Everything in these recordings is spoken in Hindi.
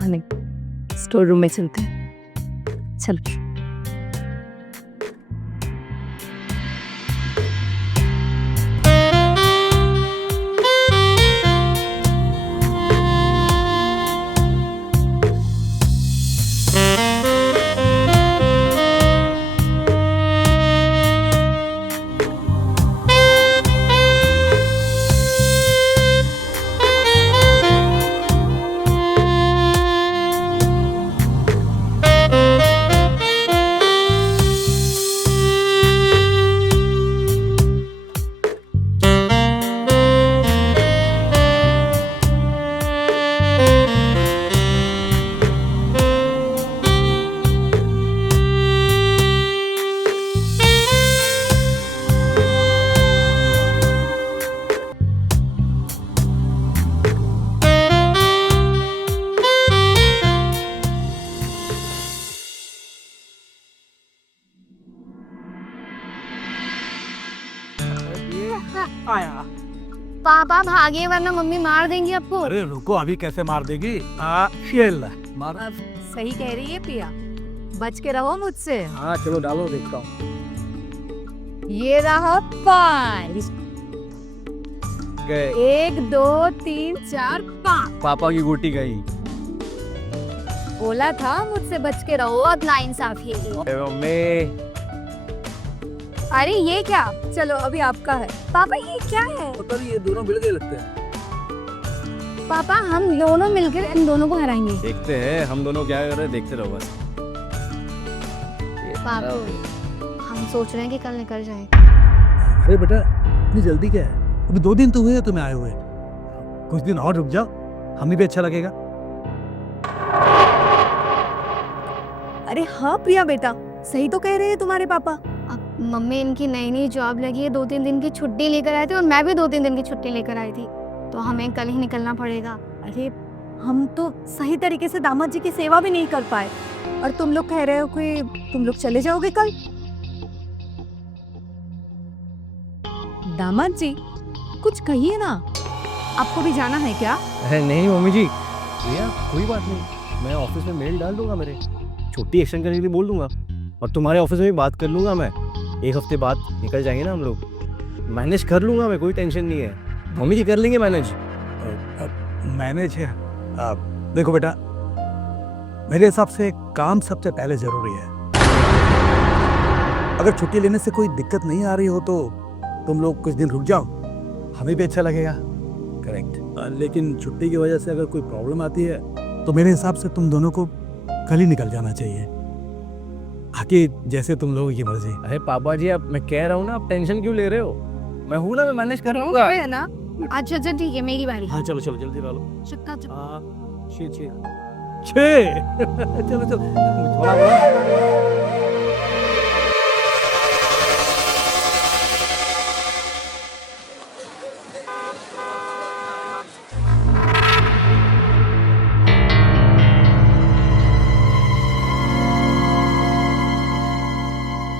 हाँ नहीं, स्टोर रूम में चलते हैं। चलो। आया। पापा भागे वरना मम्मी मार देंगी आपको। अरे रुको, अभी कैसे मार देगी? शेल मार। अब सही कह रही है पिया, बच के रहो मुझसे। हाँ चलो डालो, देखता हूँ। ये रहा 5। गए। 1 2 3 4 5। पापा की गोटी गई। बोला था मुझसे बच के रहो। बहुत नाइंसाफी है ये। मम्मी अरे ये क्या? चलो अभी आपका है। पापा ये क्या है? पता नहीं, ये दोनों मिल गए लगते हैं। पापा हम दोनों मिलकर इन दोनों को हराएंगे। देखते हैं हम दोनों क्या कर रहे हैं, देखते रहो बस। पापा हम सोच रहे हैं कि कल निकल जाए। अरे बेटा, इतनी जल्दी क्या है? अभी 2 दिन तो हुए हैं तुम्हें आए हुए। कुछ दिन और रुक जाओ, हमें भी अच्छा लगेगा। अरे हाँ प्रिया बेटा, सही तो कह रहे हैं तुम्हारे पापा। अब मम्मी इनकी नई नई जॉब लगी है, 2-3 दिन की छुट्टी लेकर आए थे और मैं भी 2-3 दिन की छुट्टी लेकर आई थी, तो हमें कल ही निकलना पड़ेगा। अरे हम तो सही तरीके से दामाद जी की सेवा भी नहीं कर पाए और तुम लोग कह रहे हो कि तुम लोग चले जाओगे कल। दामाद जी कुछ कहिए ना, आपको भी जाना है क्या? अरे नहीं मम्मी जी, भैया कोई बात नहीं, मैं ऑफिस में मेल डाल दूंगा, मेरे छुट्टी एक्सटेंड करने के लिए बोल दूंगा और तुम्हारे ऑफिस में भी बात कर लूंगा मैं। 1 हफ्ते बाद निकल जाएंगे ना हम लोग, मैनेज कर लूंगा मैं, कोई टेंशन नहीं है। मम्मी जी कर लेंगे मैनेज। मैनेज है। देखो बेटा, मेरे हिसाब से काम सबसे पहले जरूरी है। अगर छुट्टी लेने से कोई दिक्कत नहीं आ रही हो तो तुम लोग कुछ दिन रुक जाओ, हमें भी अच्छा लगेगा। करेक्ट। लेकिन छुट्टी की वजह से अगर कोई प्रॉब्लम आती है तो मेरे हिसाब से तुम दोनों को कल ही निकल जाना चाहिए। आके जैसे तुम लोगों की मर्जी। अरे पापा जी, अब मैं कह रहा हूँ ना, आप टेंशन क्यों ले रहे हो? मैं हूँ ना, मैं मैनेज कर रहा हूँ है ना? अच्छा अच्छा ठीक है, मेरी बारी। हाँ चलो चलो जल्दी डालो। चुपका चुपका। 6 चलो चलो थोड़ा बड़ा।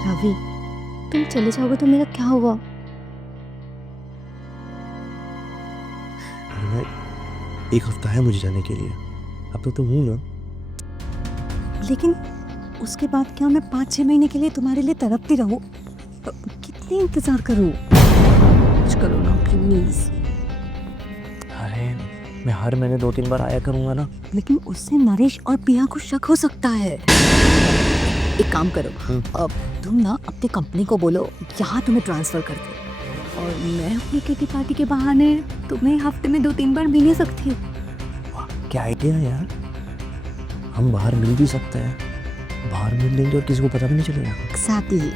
रवि, तुम चले जाओगे तो मेरा क्या होगा? अरे 1 हफ्ता है मुझे जाने के लिए, अब तो तुम हूँ ना। लेकिन उसके बाद क्या मैं 5-6 महीने के लिए तुम्हारे लिए तड़पती रहूं? कितने इंतजार करूं? कुछ करो ना प्लीज। अरे मैं हर महीने 2-3 बार आया करूँगा ना। लेकिन उससे नरेश और पिया को शक हो सकता है। एक काम करो, अब तुम ना अपनी कंपनी को बोलो यहाँ तुम्हें ट्रांसफर कर दे और मैं अपनी किटी पार्टी के बहाने तुम्हें हफ्ते में 2-3 बार मिल सकती हूँ। क्या आइडिया है यार, हम बाहर मिल भी सकते हैं, बाहर मिल लेंगे और किसी को पता भी नहीं चलेगा। Exactly.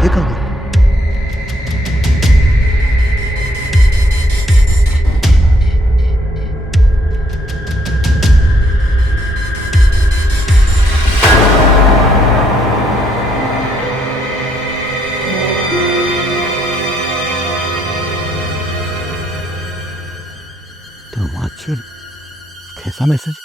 ये कहाँ गया? शिट, कैसा मैसेज?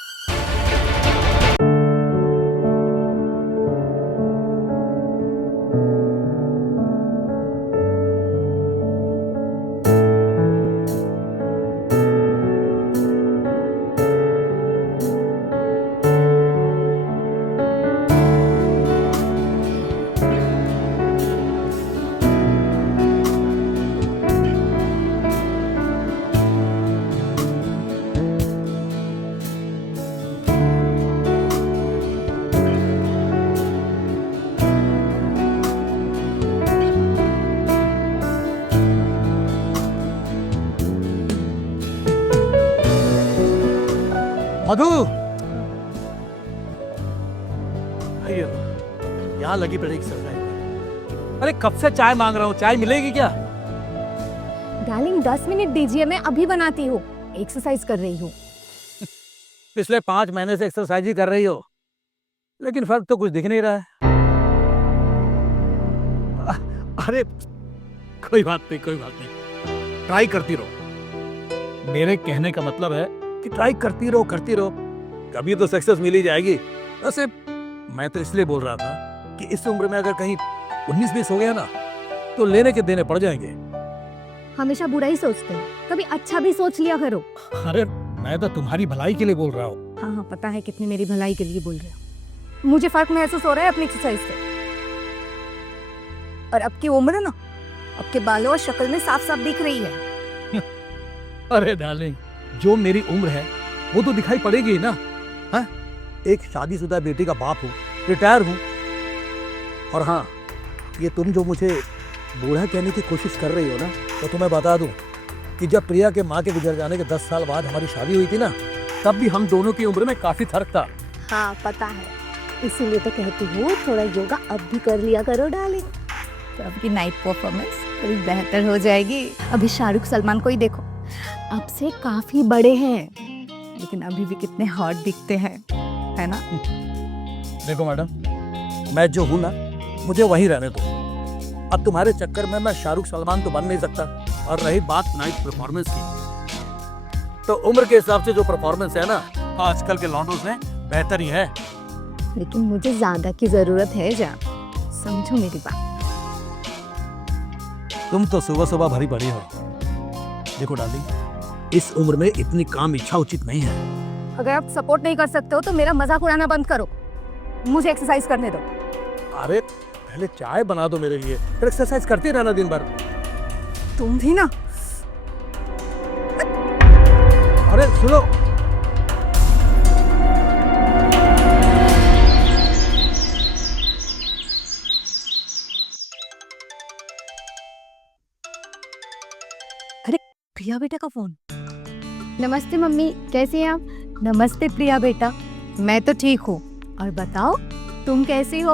मधु, यहाँ लगी पड़ी एक्सरसाइज। अरे कब से चाय मांग रहा हूँ, चाय मिलेगी क्या? डार्लिंग 10 मिनट दीजिए, मैं अभी बनाती हूँ। एक्सरसाइज कर रही हूँ। पिछले 5 महीने से एक्सरसाइज ही कर रही हो, लेकिन फर्क तो कुछ दिख नहीं रहा है। अरे कोई बात नहीं, कोई बात नहीं, ट्राई करती रहो। मेरे कहने का मतलब है कि ट्राई करती रहो, करती रहो, कभी तो सक्सेस मिल ही जाएगी। वैसे मैं तो इसलिए बोल रहा था कि इस उम्र में अगर कहीं 19-20 हो गया ना, तो लेने के देने पड़ जाएंगे। हमेशा बुरा ही सोचते हो, कभी अच्छा भी सोच लिया करो। अरे मैं तो तुम्हारी भलाई के लिए बोल रहा हूँ। हाँ हाँ, पता है कितनी मेरी भलाई के लिए बोल रहे हो। मुझे फर्क महसूस हो रहा है अपनी एक्सरसाइज से। और अब की उम्र ना, अब के बालों और शक्ल में साफ साफ दिख रही है। अरे डार्लिंग, जो मेरी उम्र है वो तो दिखाई पड़ेगी ही ना। हाँ, एक शादीशुदा बेटी का बाप हूँ, रिटायर हूँ। और हाँ, ये तुम जो मुझे बूढ़ा कहने की कोशिश कर रही हो ना, तो तुम्हें बता दूं कि जब प्रिया के माँ के गुजर जाने के 10 साल बाद हमारी शादी हुई थी ना, तब भी हम दोनों की उम्र में काफी फर्क था। हाँ पता है, इसीलिए तो कहती हूँ थोड़ा योगा अब भी कर लिया करो डार्लिंग, तो आपकी नाइट परफॉर्मेंस थोड़ी बेहतर हो जाएगी। अभी शाहरुख सलमान को ही देखो, अब से काफी बड़े हैं, लेकिन अभी भी कितने हॉट दिखते हैं, है ना? देखो मैडम, मैं जो हूँ ना, मुझे वहीं रहने दो। अब तुम्हारे चक्कर में मैं शाहरुख सलमान तो बन नहीं सकता। और रही बात नाइट परफॉर्मेंस की, तो उम्र के हिसाब से जो परफॉर्मेंस है ना, आजकल के लॉन्डोज में बेहतर ही है। लेकिन मुझे ज्यादा की जरूरत है जान, समझो मेरी बात। तुम तो सुबह सुबह भरी पड़ी हो। देखो डार्लिंग, इस उम्र में इतनी काम इच्छा उचित नहीं है। अगर आप सपोर्ट नहीं कर सकते हो तो मेरा मजाक उड़ाना बंद करो, मुझे एक्सरसाइज करने दो। अरे पहले चाय बना दो मेरे लिए, फिर एक्सरसाइज करते रहना दिन भर। तुम भी ना। अरे सुनो, अरे प्रिया बेटा का फोन। नमस्ते मम्मी, कैसी हैं आप? नमस्ते प्रिया बेटा, मैं तो ठीक हूँ। और बताओ तुम कैसी हो,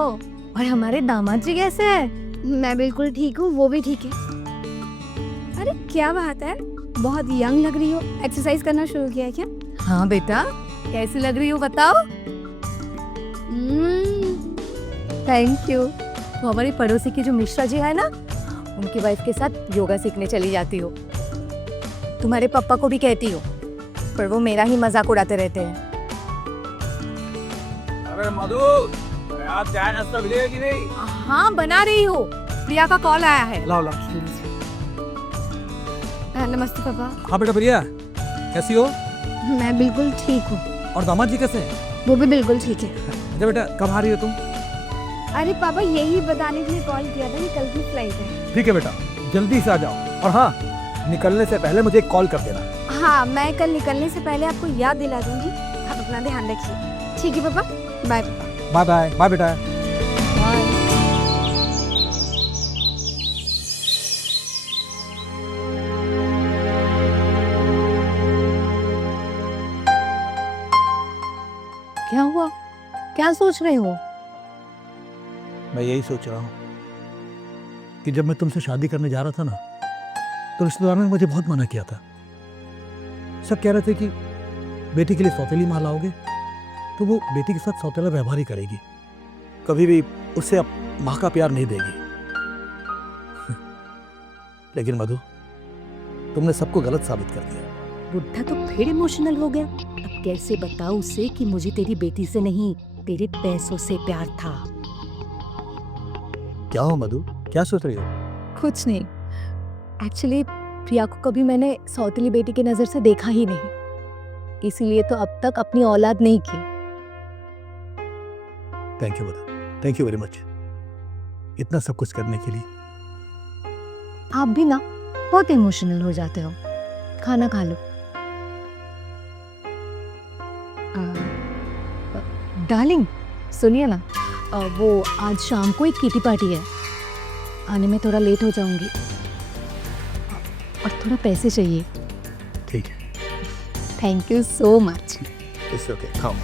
और हमारे दामाद जी कैसे हैं? मैं बिल्कुल ठीक हूँ, वो भी ठीक है। अरे क्या बात है, बहुत यंग लग रही हो। एक्सरसाइज करना शुरू किया है क्या? हाँ बेटा, कैसी लग रही हो बताओ? Thank you. तो हमारी पड़ोसी की जो मिश्रा जी है ना, उनकी वाइफ के साथ योगा सीखने चली जाती हो। तुम्हारे पापा को भी कहती हो, पर वो मेरा ही मजाक उड़ाते रहते हैं। अरे मधु, आज चाय नाश्ता मिलेगा कि नहीं? हाँ बना रही हो, प्रिया का कॉल आया है। लाओ लाओ। नमस्ते पापा। हाँ बेटा प्रिया, कैसी हो? मैं बिल्कुल ठीक हूँ। और दामाद जी कैसे हैं? वो भी बिल्कुल ठीक है। अच्छा बेटा, कब आ रही हो तुम? अरे पापा, यही बताने के लिए कॉल किया था कि कल की फ्लाइट है। ठीक है बेटा, जल्दी से आ जाओ। और हाँ, निकलने से पहले मुझे एक कॉल कर देना। हाँ, मैं कल निकलने से पहले आपको याद दिला दूंगी। आप अपना ध्यान रखिए। ठीक है पापा, बाय पापा। Bye bye. बाय बेटा। क्या हुआ, क्या सोच रहे हो? मैं यही सोच रहा हूँ कि जब मैं तुमसे शादी करने जा रहा था ना, तो रिश्तेदारों ने मुझे बहुत मना किया था। सब कह रहे थे कि बेटी के लिए सौतेली माँ लाओगे तो वो बेटी के साथ सौतेला व्यवहार ही करेगी, कभी भी उससे अब माँ का प्यार नहीं देगी। लेकिन मधु, तुमने सबको गलत साबित कर दिया। बुढ़ा तो फिर इमोशनल हो गया। अब कैसे बताऊं उसे कि मुझे तेरी बेटी से नहीं, तेरे पैसों से प्यार था। क्या हो मधु, क्या सोच रही हो? कुछ नहीं, एक्चुअली प्रिया को कभी मैंने सौतेली बेटी की नजर से देखा ही नहीं, इसीलिए तो अब तक अपनी औलाद नहीं की। Thank you Madhu, thank you very much, इतना सब कुछ करने के लिए। आप भी ना बहुत इमोशनल हो जाते हो। खाना खा लो। डार्लिंग सुनिए ना, वो आज शाम को एक किटी पार्टी है, आने में थोड़ा लेट हो जाऊंगी और थोड़ा पैसे चाहिए। ठीक है, thank you so much. It's okay, खाओ।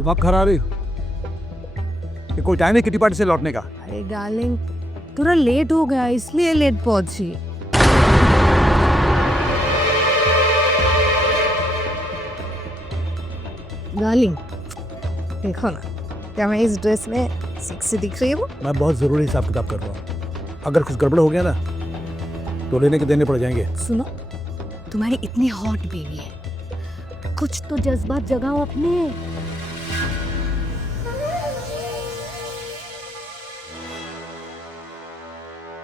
तुम आप घर आ रही हो? ये कोई टाइम है किटी पार्टी से लौटने का? अरे डार्लिंग थोड़ा लेट हो गया इसलिए लेट पहुंची। डार्लिंग देखो ना, क्या मैं इस ड्रेस में सेक्सी दिख रही हूँ? मैं बहुत जरूरी हिसाब किताब कर रहा हूँ, अगर कुछ गड़बड़ हो गया ना तो लेने के देने पड़ जाएंगे। सुनो, तुम्हारी इतनी हॉट बेबी है, कुछ तो जज्बात जगाओ अपने।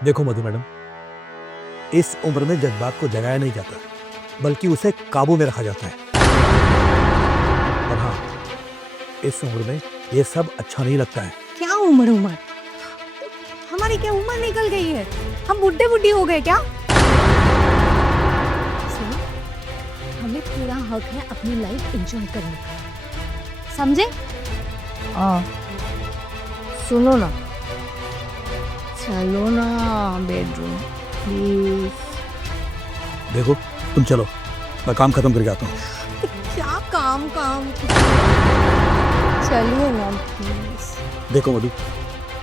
देखो मधु मैडम, इस उम्र में जज्बात को जगाया नहीं जाता, बल्कि उसे काबू में रखा जाता है। और हाँ, इस उम्र में ये सब अच्छा नहीं लगता है। क्या उम्र उम्र, हमारी क्या उम्र निकल गई है? हम बुढ़े बुढ़ी हो गए क्या? सुनो, हमें पूरा हक है अपनी लाइफ एंजॉय करने का, समझे? हाँ सुनो ना, चलो ना बेडरूम प्लीज। देखो तुम चलो, मैं काम खत्म करके आता हूँ। क्या काम काम, चलिए ना प्लीज। देखो मधु,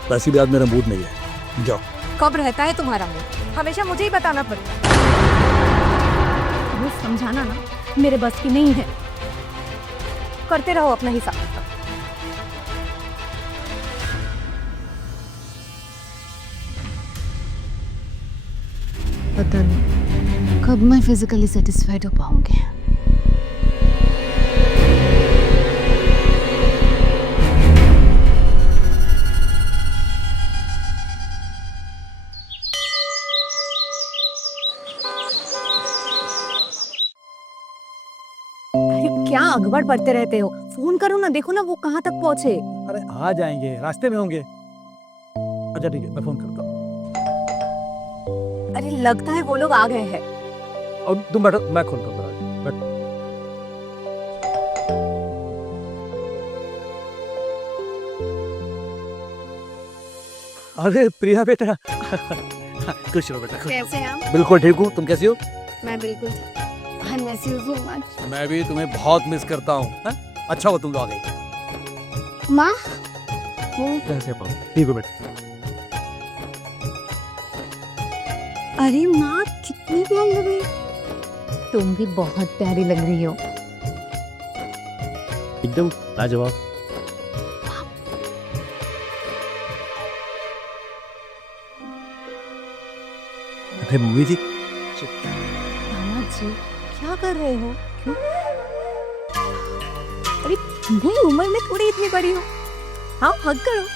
वैसे भी आज मेरा मूड नहीं है, जाओ। कब रहता है तुम्हारा मूड? हमेशा मुझे ही बताना पड़ता है। वो समझाना ना मेरे बस की नहीं है, करते रहो अपना हिसाब। पता नहीं कब मैं फिजिकली सेटिस्फाइड हो पाऊंगी। अरे क्या अखबार पढ़ते रहते हो? फोन करो ना, देखो ना वो कहाँ तक पहुँचे। अरे आ जाएंगे, रास्ते में होंगे। अच्छा ठीक है, मैं फोन करता हूँ। अरे लगता है वो लोग आ गए हैं। और तुम बैठो, मैं खोल कर बैठो। अरे प्रिया बेटा, खुश रहो बेटा, खुश। कैसे हैं आप? बिल्कुल ठीक हूँ, तुम कैसी हो? मैं बिल्कुल I miss you so much. मैं भी तुम्हें बहुत मिस करता हूँ। अच्छा हुआ तुम लोग आ गई। माँ कैसे पाओ? ठीक हो बेटा। अरे माँ कितनी प्यारी लग रही, तुम भी बहुत प्यारी लग रही हो। एकदम लाजवाब। अरे मम्मी जी, दामाद जी क्या कर रहे हो? क्यों? अरे मेरी उम्र में थोड़ी इतनी बड़ी हो, हाँ हग करो।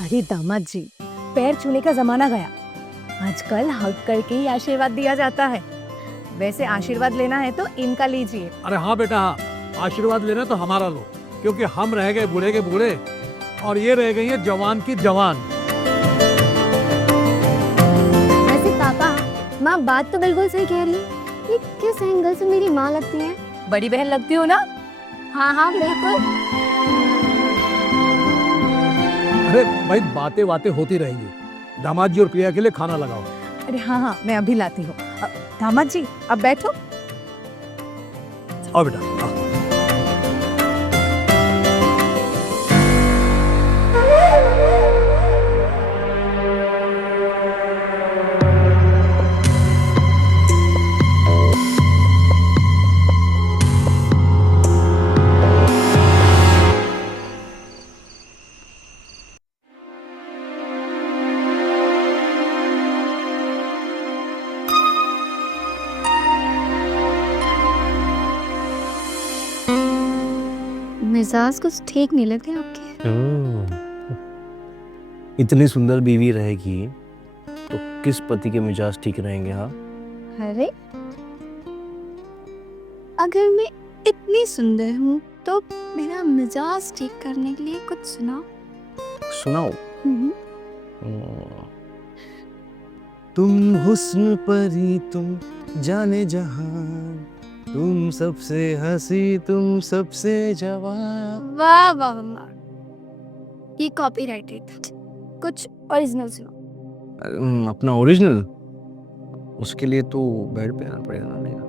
अरे दामाद जी, पैर छूने का जमाना गया, आजकल हग करके ही आशीर्वाद दिया जाता है। वैसे आशीर्वाद लेना है तो इनका लीजिए। अरे हाँ बेटा, हाँ, आशीर्वाद लेना तो हमारा लो, क्योंकि हम रह गए बूढ़े के बूढ़े और ये रह गई है जवान की जवान। वैसे पापा, माँ बात तो बिल्कुल सही कह रही है। ये किस एंगल से मेरी माँ लगती है? बड़ी बहन लगती हो ना? हाँ हाँ बिल्कुल। अरे भाई बातें बातें होती रहेंगी। दामाद जी और प्रिया के लिए खाना लगाओ। अरे हाँ हाँ, मैं अभी लाती हूँ। दामाद जी अब बैठो। आओ बेटा आओ। मिजाज कुछ ठीक नहीं लग रहे आपके। इतनी सुंदर बीवी रहेगी तो किस पति के मिजाज ठीक रहेंगे? हाँ, अरे अगर मैं इतनी सुंदर हूँ तो मेरा मिजाज ठीक करने के लिए कुछ सुनाओ। सुनाओ। तुम हुस्न परी तुम जाने जहान, तुम सबसे हंसी तुम सबसे जवान। वाह वाह वाह, ये कॉपीराइटेड था। कुछ ओरिजिनल सुनाओ। अपना ओरिजिनल? उसके लिए तो बेड पे आना पड़ेगा ना मेरा।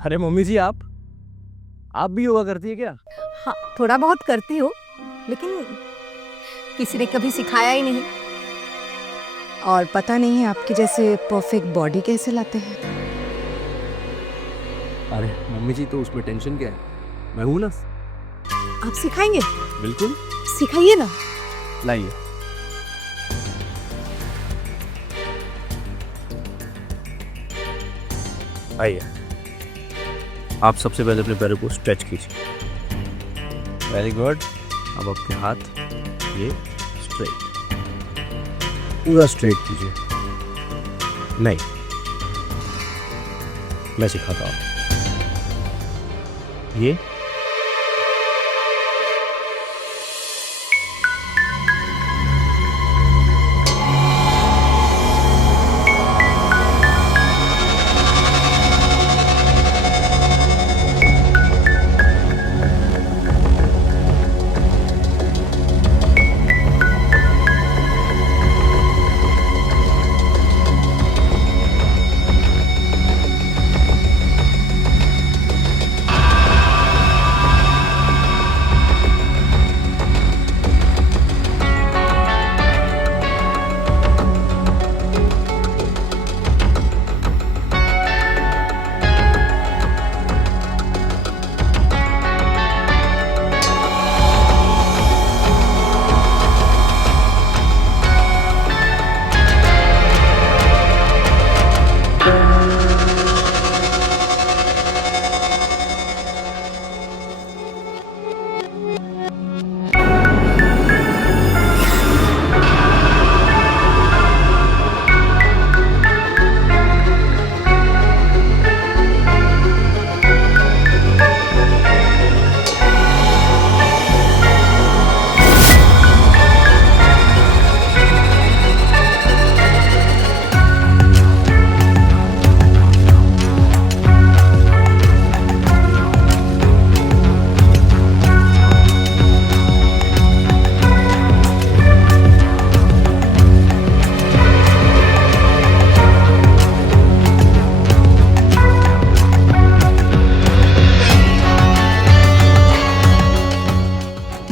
अरे मम्मी जी, आप भी योगा करती है क्या? हाँ, थोड़ा बहुत करती हूँ, लेकिन किसी ने कभी सिखाया ही नहीं। और पता नहीं है आपकी जैसे परफेक्ट बॉडी कैसे लाते हैं। अरे मम्मी जी, तो उसमें टेंशन क्या है? मैं हूं ना। आप सिखाएंगे? बिल्कुल, सिखाइए ना। लाइए। आइए, आप सबसे पहले अपने पैरों को स्ट्रेच कीजिए। Very good. अब आपके हाथ ये स्ट्रेट, पूरा स्ट्रेट कीजिए। नहीं, मैं सिखाता हूँ। ये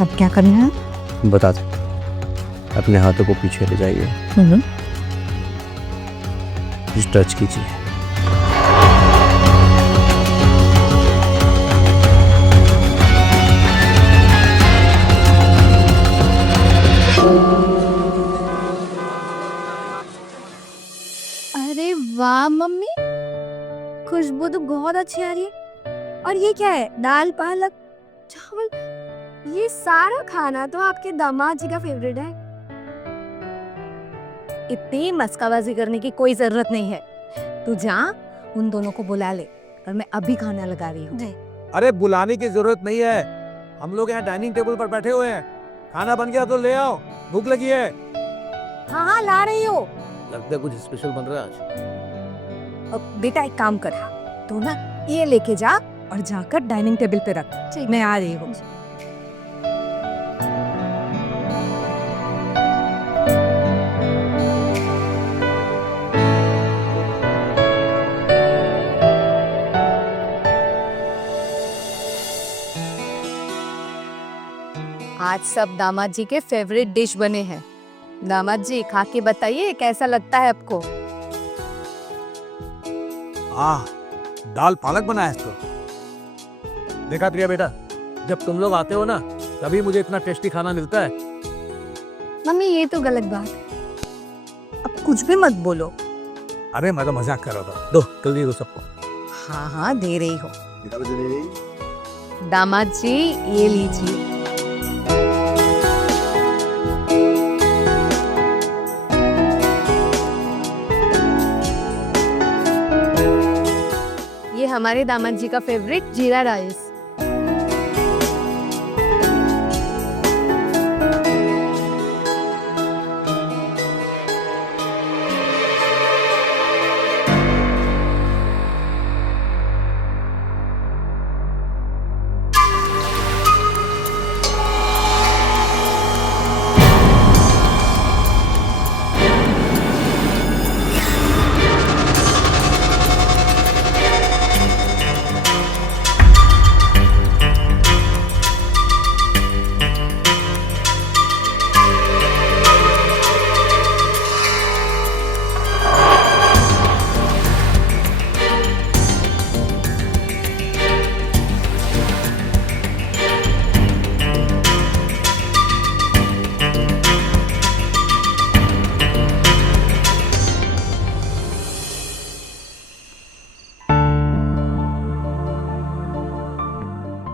अब क्या करना है? बता दे। अपने हाथों को पीछे ले जाइए, कुछ टच कीजिए। अरे वाह मम्मी, खुशबू तो बहुत अच्छी आ रही है। और ये क्या है? दाल पालक चावल, ये सारा खाना तो आपके दामाद जी का फेवरेट है। इतनी मस्काबाजी करने की कोई जरूरत नहीं है। तू जा, उन दोनों को बुला ले और मैं अभी खाना लगा रही हूँ। अरे बुलाने की जरूरत नहीं है, हम लोग यहाँ डाइनिंग टेबल पर बैठे हुए हैं। खाना बन गया तो ले आओ, भूख लगी है। हाँ हाँ ला रही हूँ। लगता है कुछ स्पेशल बन रहा है आज। अब बेटा एक काम कर, तू ना ये लेके जा और जाकर डाइनिंग टेबल पे रख। मैं आ रही हूँ। आज सब दामाद जी के फेवरेट डिश बने हैं। दामाद जी खा के बताइए कैसा लगता है आपको। दाल पालक बनाया है इसको। देखा प्रिया बेटा, जब तुम लोग आते हो ना तभी मुझे इतना टेस्टी खाना मिलता है। मम्मी ये तो गलत बात है। अब कुछ भी मत बोलो। अरे मैं तो मजाक कर रहा था। दो जल्दी दो सबको। हाँ हाँ दे रही हो। दामाद जी ये लीजिए। ये हमारे दामाद जी का फेवरेट जीरा राइस।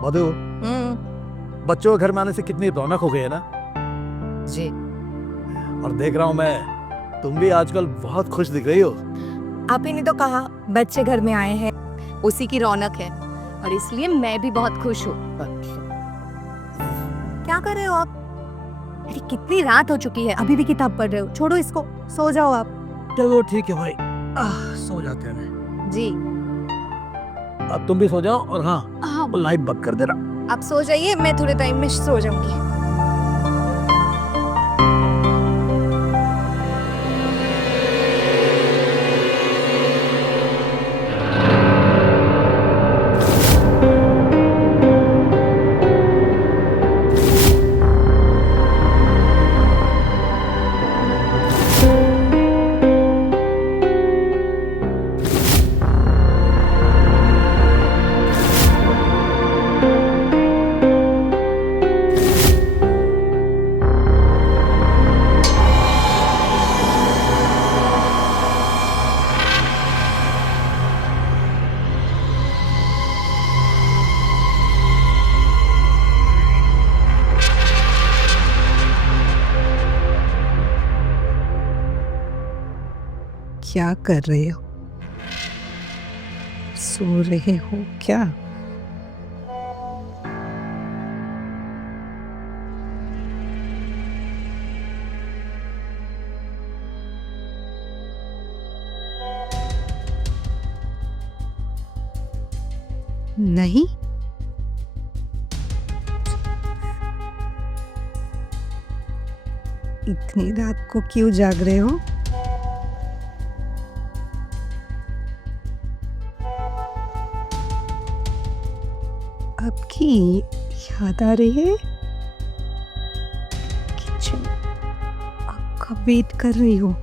मधु, बच्चों के घर में आने से कितनी रौनक हो गई है ना। जी। और देख रहा हूँ मैं, तुम भी आजकल बहुत खुश दिख रही हो। आप ही ने तो कहा बच्चे घर में आए हैं, उसी की रौनक है और इसलिए मैं भी बहुत खुश हूँ। क्या कर रहे हो आप? अरे कितनी रात हो चुकी है, अभी भी किताब पढ़ रहे हो? छोड़ो इसको, सो जाओ आप। चलो ठीक है भाई, सो जाते हैं। जी। अब तुम भी सो जाओ और हाँ, हाँ लाइट बंद कर देना। आप सो जाइए, मैं थोड़े टाइम में सो जाऊंगी। क्या कर रहे हो? सो रहे हो क्या? नहीं, इतनी रात को क्यों जाग रहे हो? आपकी याद आ रही है? आपका वेट कर रही हूँ।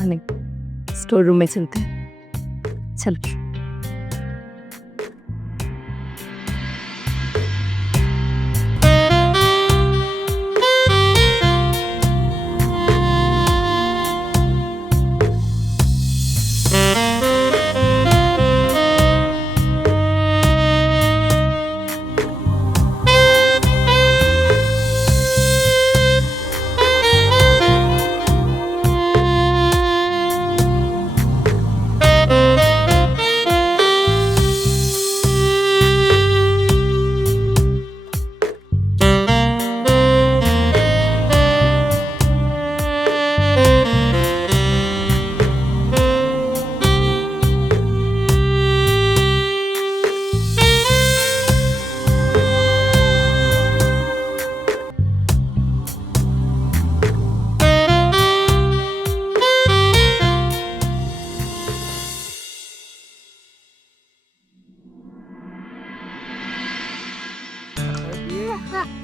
नहीं, स्टोर रूम में चलते हैं। चलो।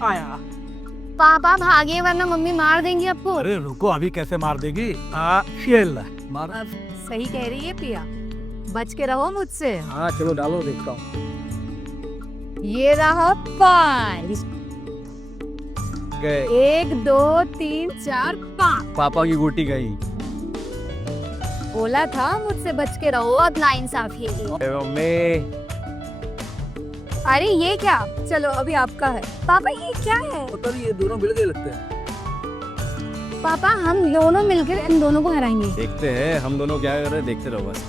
आया। पापा भागे वरना मम्मी मार देंगी आपको। अरे रुको, अभी कैसे मार देगी? शेल मार। अब सही कह रही है पिया, बच के रहो मुझसे। हाँ चलो डालो, देखता हूँ। ये रहा 5। गए 1 2 3 4 5। पापा की गोटी गई। बोला था मुझसे बच के रहो। अब नाइंसाफी है। मम्मी अरे ये क्या? चलो अभी आपका है। पापा ये क्या है? पता नहीं, ये दोनों मिल गए लगते हैं। पापा हम दोनों मिलकर इन दोनों को हराएंगे। देखते हैं हम दोनों क्या कर रहे हैं, देखते रहो बस।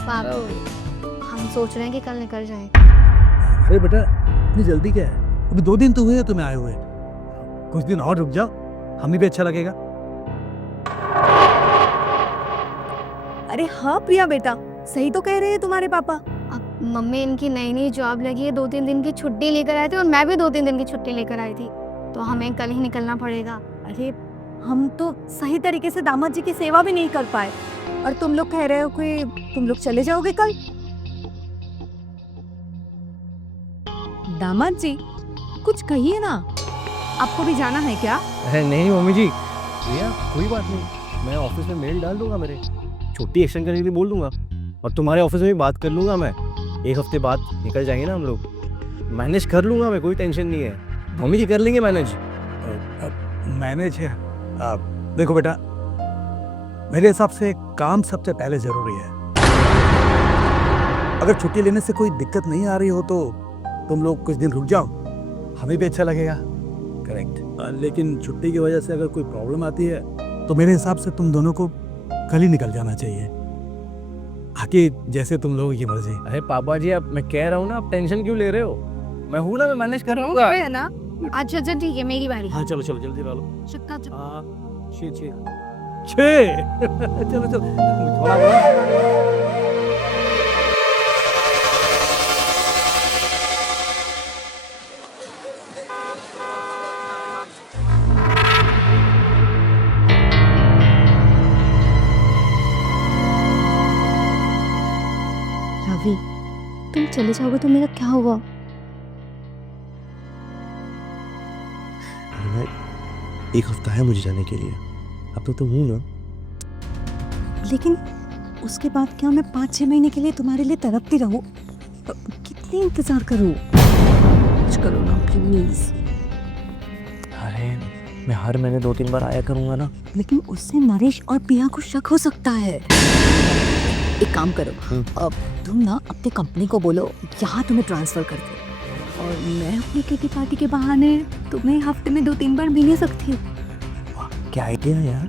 पापा हम सोच रहे हैं कि कल निकल जाए। अरे बेटा, इतनी जल्दी क्या है? अभी 2 दिन तो हुए हैं तुम्हें आए हुए। कुछ दिन और रुक जाओ, हमें भी अच्छा लगेगा। अरे हाँ प्रिया बेटा, सही तो कह रहे हैं तुम्हारे पापा। अब मम्मी इनकी नई नई जॉब लगी है, 2-3 दिन की छुट्टी लेकर आए थे और मैं भी 2-3 दिन की छुट्टी लेकर आई थी, तो हमें कल ही निकलना पड़ेगा। अरे हम तो सही तरीके से दामाद जी की सेवा भी नहीं कर पाए, और तुम लोग कह रहे हो कि तुम लोग चले जाओगे कल। दामाद जी कुछ कहिए ना, आपको भी जाना है क्या? अरे नहीं मम्मी जी, भैया कोई बात नहीं, मैं ऑफिस में मेल डाल दूंगा, मेरे छोटी एक्शन करने के लिए बोल दूंगा, और तुम्हारे ऑफिस में भी बात कर लूंगा मैं। 1 हफ्ते बाद निकल जाएंगे ना हम लोग, मैनेज कर लूंगा मैं, कोई टेंशन नहीं है। मम्मी जी कर लेंगे मैनेज। मैनेज है। देखो बेटा, मेरे हिसाब से काम सबसे पहले जरूरी है। अगर छुट्टी लेने से कोई दिक्कत नहीं आ रही हो तो तुम लोग कुछ दिन रुक जाओ, हमें भी अच्छा लगेगा। करेक्ट। लेकिन छुट्टी की वजह से अगर कोई प्रॉब्लम आती है तो मेरे हिसाब से तुम दोनों को कल ही निकल जाना चाहिए। आके जैसे तुम लोगों की मर्जी। अरे पापा जी, अब मैं कह रहा हूँ ना, आप टेंशन क्यों ले रहे हो? मैं हूँ ना, मैं मैनेज कर रहा हूँ। है ना? अच्छा अच्छा ठीक है, मेरी बारी। हाँ चलो चलो जल्दी डालो। चक्का चक्का। 6 चलो चलो थोड़ा रवि, तुम चले जाओगे तो मेरा क्या होगा? अरे मैं 1 हफ्ता है मुझे जाने के लिए, अब तो तुम हूँ ना। लेकिन उसके बाद क्या मैं 5-6 महीने के लिए तुम्हारे लिए तड़पती रहूं? कितने इंतजार करूं? कुछ करो ना प्लीज। अरे मैं हर महीने 2-3 बार आया करूँगा ना। लेकिन उससे नरेश और पिया को शक हो सकता है। एक काम करो, अब तुम ना अपने कंपनी को बोलो यहाँ तुम्हें ट्रांसफर कर दे, और मैं अपनी किटी पार्टी के बहाने तुम्हें हफ्ते में 2-3 बार मिल सकती हूँ। वाह, क्या आइडिया है यार।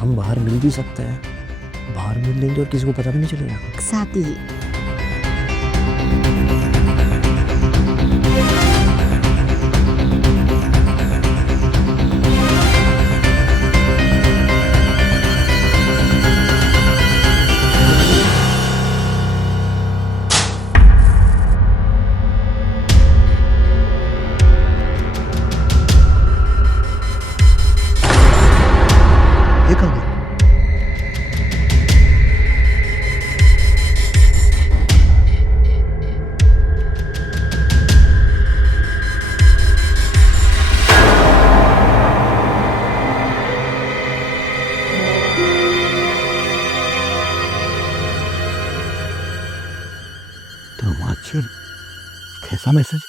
हम बाहर मिल भी सकते हैं, बाहर मिल लेंगे और किसी को पता भी नहीं चलेगा। एग्जैक्टली। ये कहाँ गया? तमाचर, कैसा मैसेज?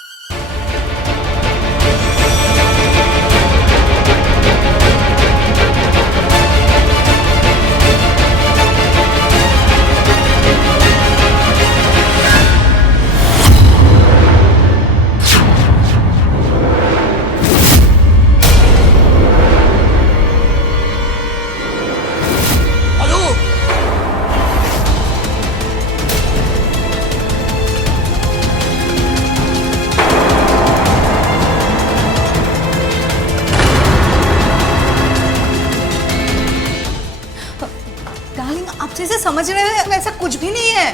डार्लिंग, आप जैसे समझ रहे हैं वैसा कुछ भी नहीं है।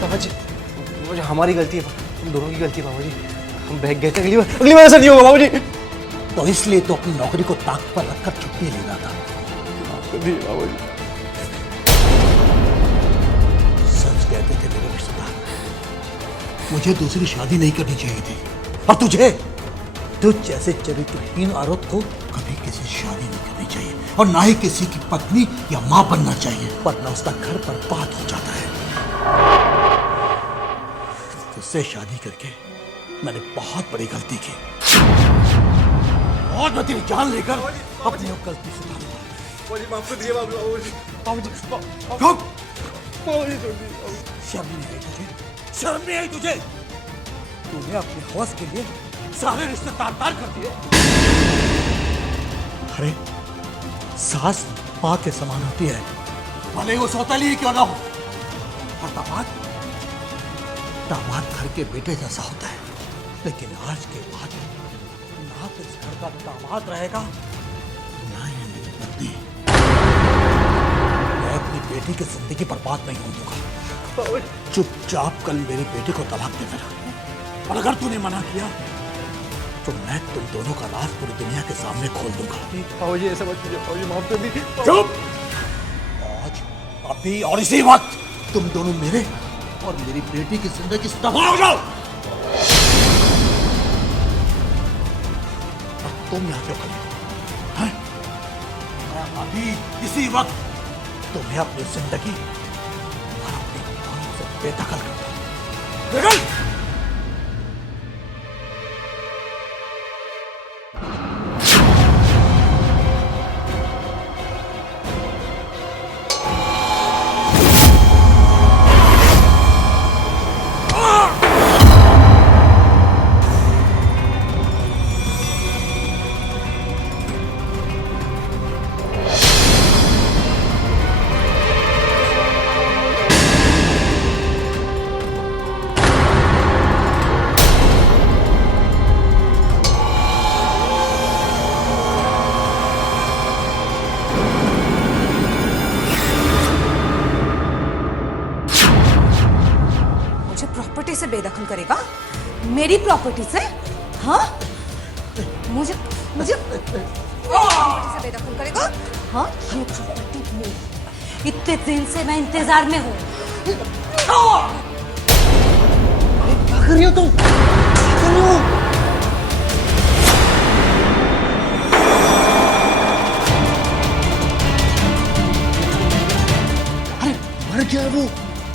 पापा जी, मुझे हमारी गलती है, हम दोनों की गलती है पापा जी। हम बहक गए थे, अगली बार ऐसा नहीं होगा पापा जी। तो इसलिए तो अपनी नौकरी को ताक पर रखकर छुट्टी ले रहा था। पापा जी, सच कहते थे मेरे रिश्तेदार, मुझे दूसरी शादी नहीं करनी चाहिए थी, और तुझ जैसे चरित्रहीन औरत को कभी किसी शादी नहीं करनी चाहिए, और ना ही किसी की पत्नी या मां बनना चाहिए, वरना उसका घर बर्बाद हो जाता है। तुझसे शादी करके मैंने बहुत बड़ी गलती की, और मैं तेरी जान लेकर अपनी गलती सुधारूंगा। शर्म नहीं आई तुझे? शर्म नहीं आई तुझे? तूने अपने हौस के लिए सारे रिश्ते तार-तार कर दिए। अरे सास माँ के समान होती है, भले वो सौतेली ही क्यों ना हो, और दामाद घर के बेटे जैसा होता है। लेकिन आज के बाद ना तो इस घर का दामाद रहेगा, ना ही मेरी पत्नी। मैं अपनी बेटी की जिंदगी बर्बाद नहीं होने दूंगा। चुपचाप कल मेरी बेटी को तलाक दे देना, और अगर तूने मना किया तो मैं तुम दोनों का राज पूरी दुनिया के सामने खोल दूंगा। पापा जी ऐसा मत कीजिए, पापा जी माफ कर दीजिए। चुप! आज, अभी और इसी वक्त तुम दोनों मेरे और मेरी बेटी की जिंदगी से दफा हो जाओ। और तुम यहाँ क्यों खड़े हो? हैं? मैं अभी इसी वक्त तुम्हें अपनी जिंदगी और अपनी जान से बेदखल करता हूं। निकल! प्रॉपर्टी से बेदखल करेगा? मेरी प्रॉपर्टी से? हाँ, मुझे प्रॉपर्टी से बेदखल करेगा? हाँ, ये प्रॉपर्टी मेरी, इतने दिन से मैं इंतजार में हूँ। क्या कर रही हो तुम? क्या कर रही हो? अरे मर गया वो।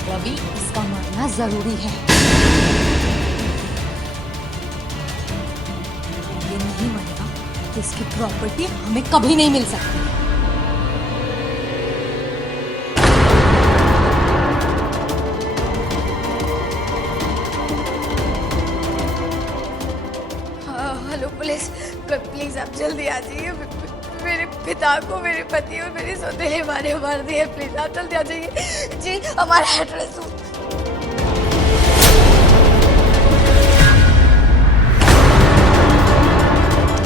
रवि, इसका मरना जरूरी है। ये नहीं मरेगा तो इसकी प्रॉपर्टी हमें कभी नहीं मिल सकती। हेलो पुलिस, प्लीज आप जल्दी आ जाइए। मेरे पिता को मेरे पति और मेरे सौतेले मारे मार दिए। प्लीज आप जल्दी आ जाइए जी। हमारा एड्रेस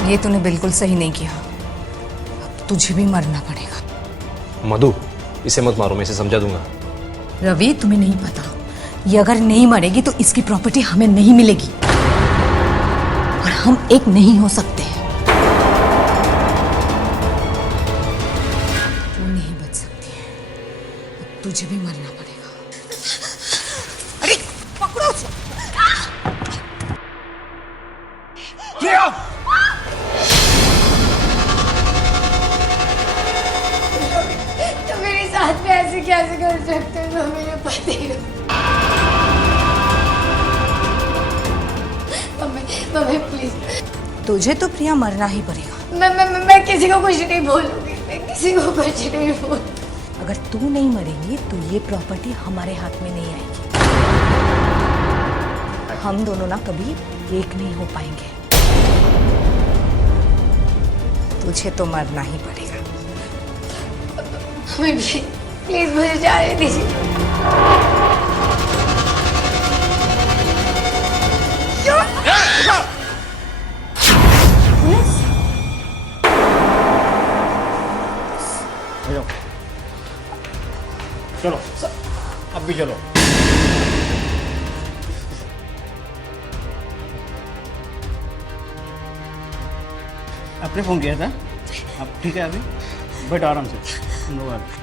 ये तूने बिल्कुल सही नहीं किया। अब तुझे भी मरना पड़ेगा। मधु, इसे मत मारो, मैं इसे समझा दूंगा। रवि, तुम्हें नहीं पता, ये अगर नहीं मरेगी तो इसकी प्रॉपर्टी हमें नहीं मिलेगी और हम एक नहीं हो सकते। तू नहीं बच सकती है, अब तुझे भी मरना पड़ेगा। अरे पकड़ो उसे। तो मेरे साथ में ऐसे कैसे कर सकते हो? मेरे पति मम्मी प्लीज। तुझे तो प्रिया मरना ही पड़ेगा। मैं किसी को कुछ नहीं बोलूंगी। मैं किसी को कुछ नहीं बोल। अगर तू नहीं मरेगी तो ये प्रॉपर्टी हमारे हाथ में नहीं आएगी। हम दोनों ना कभी एक नहीं हो पाएंगे। तुझे तो मरना ही पड़ेगा। प्लीज मुझे जाने दीजिए। चलो अब भी चलो। आपने फोन किया था? अब ठीक है, अभी बैठ आराम से। हम लोग आ रहे हैं।